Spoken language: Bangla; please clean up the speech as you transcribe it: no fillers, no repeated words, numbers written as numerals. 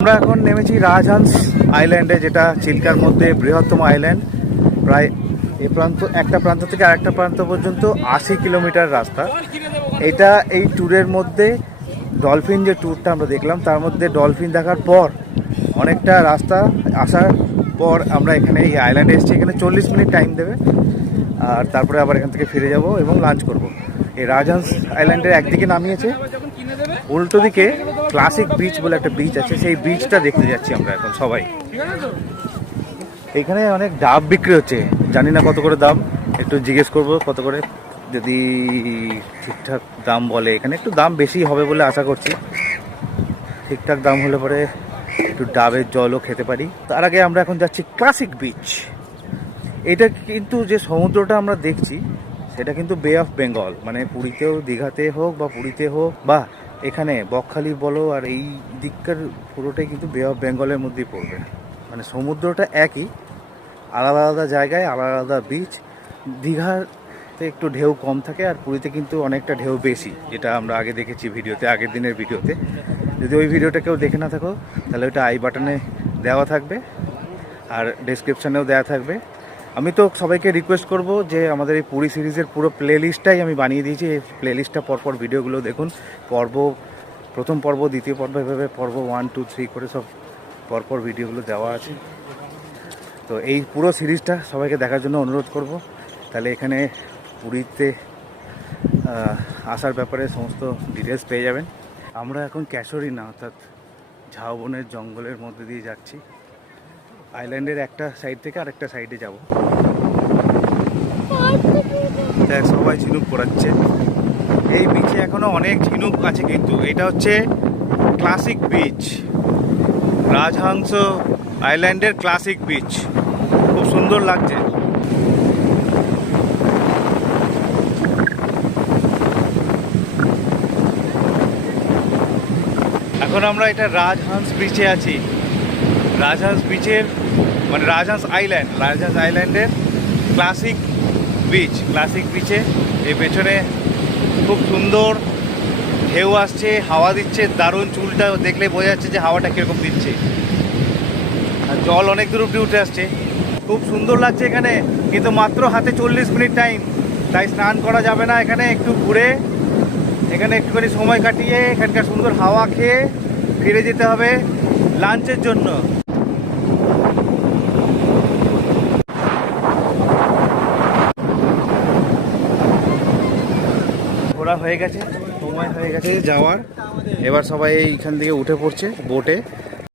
আমরা এখন নেমেছি রাজহাঁস আইল্যান্ডে, যেটা চিল্কার মধ্যে বৃহত্তম আইল্যান্ড। প্রায় একটা প্রান্ত থেকে আরেকটা প্রান্ত পর্যন্ত 80 কিলোমিটার রাস্তা। এই ট্যুরের মধ্যে ডলফিন যে ট্যুরটা আমরা দেখলাম, তার মধ্যে ডলফিন দেখার পর অনেকটা রাস্তা আসার পর আমরা এখানে এই আইল্যান্ডে এসেছি। এখানে 40 মিনিট টাইম দেবে, আর তারপরে আবার এখান থেকে ফিরে যাব এবং লাঞ্চ করব। এই রাজহাঁস আইল্যান্ডের একদিকে নামিয়েছে, উল্টো দিকে ক্লাসিক বিচ বলে একটা বিচ আছে, সেই বিচটা দেখতে যাচ্ছি আমরা এখন সবাই। এখানে অনেক ডাব বিক্রি হচ্ছে, জানি না কত করে দাম, একটু জিজ্ঞেস করব কত করে, যদি ঠিকঠাক দাম বলে। এখানে একটু দাম বেশি হবে বলে আশা করছি, ঠিকঠাক দাম হলে পরে একটু ডাবের জলও খেতে পারি। তার আগে আমরা এখন যাচ্ছি ক্লাসিক বিচ। এটা কিন্তু যে সমুদ্রটা আমরা দেখছি সেটা কিন্তু বে অফ বেঙ্গল, মানে পুরীতেও, দীঘাতে হোক বা পুরীতে হোক বা এখানে বকখালি বলো, আর এই দিককার পুরোটাই কিন্তু বে অফ বেঙ্গলের মধ্যেই পড়বে। মানে সমুদ্রটা একই, আলাদা আলাদা জায়গায় আলাদা আলাদা বিচ। দীঘাতে একটু ঢেউ কম থাকে, আর পুরীতে কিন্তু অনেকটা ঢেউ বেশি, যেটা আমরা আগে দেখেছি ভিডিওতে, আগের দিনের ভিডিওতে। যদি ওই ভিডিওটা কেউ দেখে না থাকো তাহলে ওটা আই বাটনে দেওয়া থাকবে আর ডেসক্রিপশানেও দেওয়া থাকবে। আমি তো সবাইকে রিকোয়েস্ট করব যে আমাদের এই পুরী সিরিজের পুরো প্লে লিস্টটাই আমি বানিয়ে দিয়েছি। এই প্লে লিস্টটা পরপর ভিডিওগুলো দেখুন, প্রথম পর্ব, দ্বিতীয় পর্ব, এভাবে পর্ব 1, 2, 3 করে সব পরপর ভিডিওগুলো দেওয়া আছে। তো এই পুরো সিরিজটা সবাইকে দেখার জন্য অনুরোধ করব, তাহলে এখানে পুরীতে আসার ব্যাপারে সমস্ত ডিটেলস পেয়ে যাবেন। আমরা এখন ক্যাশরিনা অর্থাৎ ঝাউবনের জঙ্গলের মধ্যে দিয়ে যাচ্ছি। আইল্যান্ডের একটা সাইড থেকে আরেকটা সাইডে যাব। দেখ, সবাই ঝিনুক পড়াচ্ছে। এই বিচে এখনো অনেক ঝিনুক আছে, কিন্তু এটা হচ্ছে ক্লাসিক বিচ, রাজহাংস আইল্যান্ডের ক্লাসিক বিচ। খুব সুন্দর লাগছে। এখন আমরা এটা রাজহাংস বিচে আছি। রাজহাংস বিচের মানে রাজহাংস আইল্যান্ডের ক্লাসিক বিচে এই পেছনে খুব সুন্দর ঢেউ আসছে, হাওয়া দিচ্ছে দারুণ। চুলটা দেখলে বোঝা যাচ্ছে যে হাওয়াটা কীরকম দিচ্ছে, আর জল অনেক দূর অব্দি উঠে আসছে। খুব সুন্দর লাগছে এখানে, কিন্তু মাত্র হাতে 40 মিনিট টাইম, তাই স্নান করা যাবে না। এখানে একটু ঘুরে, এখানে একটুখানি সময় কাটিয়ে এখানকার সুন্দর হাওয়া খেয়ে ফিরে যেতে হবে লাঞ্চের জন্য। ঘোরা হয়ে গেছে, সময় হয়ে গেছে যাওয়ার। এবার সবাই এইখান থেকে উঠে পড়ছে বোটে।